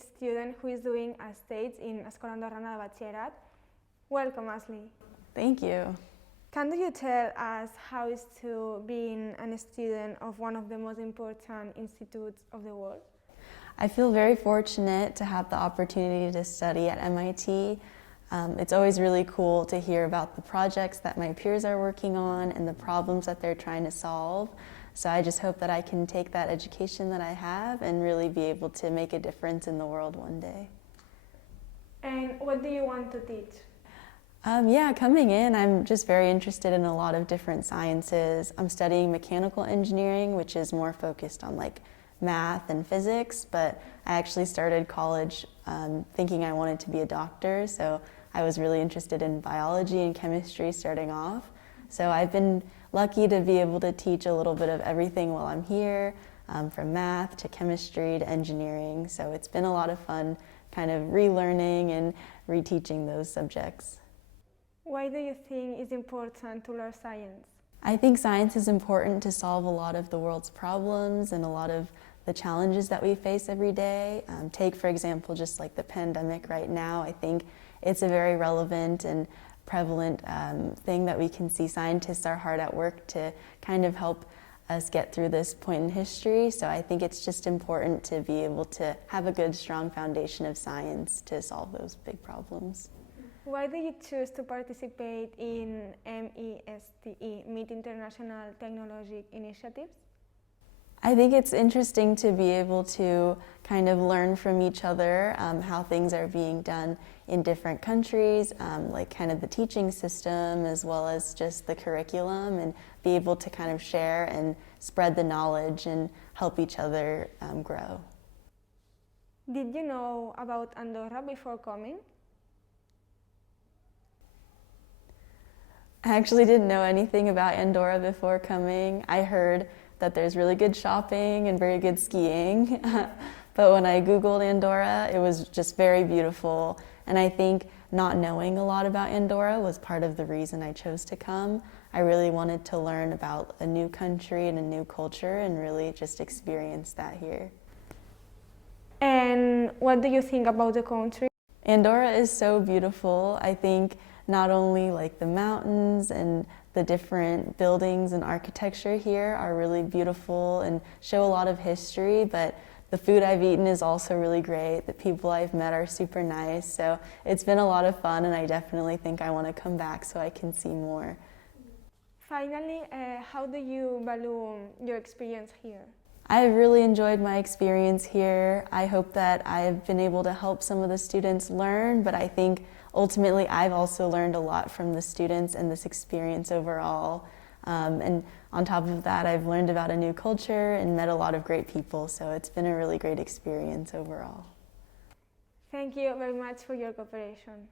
MIT student who is doing a stage in Escola Andorrana de Batxillerat. Welcome, Ashley. Thank you. Can you tell us how it is to being a student of one of the most important institutes of the world? I feel very fortunate to have the opportunity to study at MIT. It's always really cool to hear about the projects that my peers are working on and the problems that they're trying to solve. So I just hope that I can take that education that I have and really be able to make a difference in the world one day. And what do you want to teach? Coming in, I'm just very interested in a lot of different sciences. I'm studying mechanical engineering, which is more focused on like math and physics, but I actually started college thinking I wanted to be a doctor, so I was really interested in biology and chemistry starting off. So I've been lucky to be able to teach a little bit of everything while I'm here, from math to chemistry to engineering, so it's been a lot of fun kind of relearning and reteaching those subjects. Why do you think it's important to learn science? I think science is important to solve a lot of the world's problems and a lot of the challenges that we face every day. Take, for example, just like the pandemic right now. I think it's a very relevant and prevalent thing that we can see. Scientists are hard at work to kind of help us get through this point in history. So I think it's just important to be able to have a good, strong foundation of science to solve those big problems. Why do you choose to participate in MIT International Technologic Initiatives? I think it's interesting to be able to kind of learn from each other how things are being done in different countries, like kind of the teaching system as well as just the curriculum, and be able to kind of share and spread the knowledge and help each other grow. Did you know about Andorra before coming? I actually didn't know anything about Andorra before coming. I heard that there's really good shopping and very good skiing. But when I Googled Andorra, it was just very beautiful. And I think not knowing a lot about Andorra was part of the reason I chose to come. I really wanted to learn about a new country and a new culture and really just experience that here. And what do you think about the country? Andorra is so beautiful. I think not only like the mountains and the different buildings and architecture here are really beautiful and show a lot of history, but the food I've eaten is also really great. The people I've met are super nice, so it's been a lot of fun, and I definitely think I want to come back so I can see more. Finally, how do you value your experience here? I've really enjoyed my experience here. I hope that I've been able to help some of the students learn, but I think ultimately I've also learned a lot from the students and this experience overall. And on top of that, I've learned about a new culture and met a lot of great people, so it's been a really great experience overall. Thank you very much for your cooperation.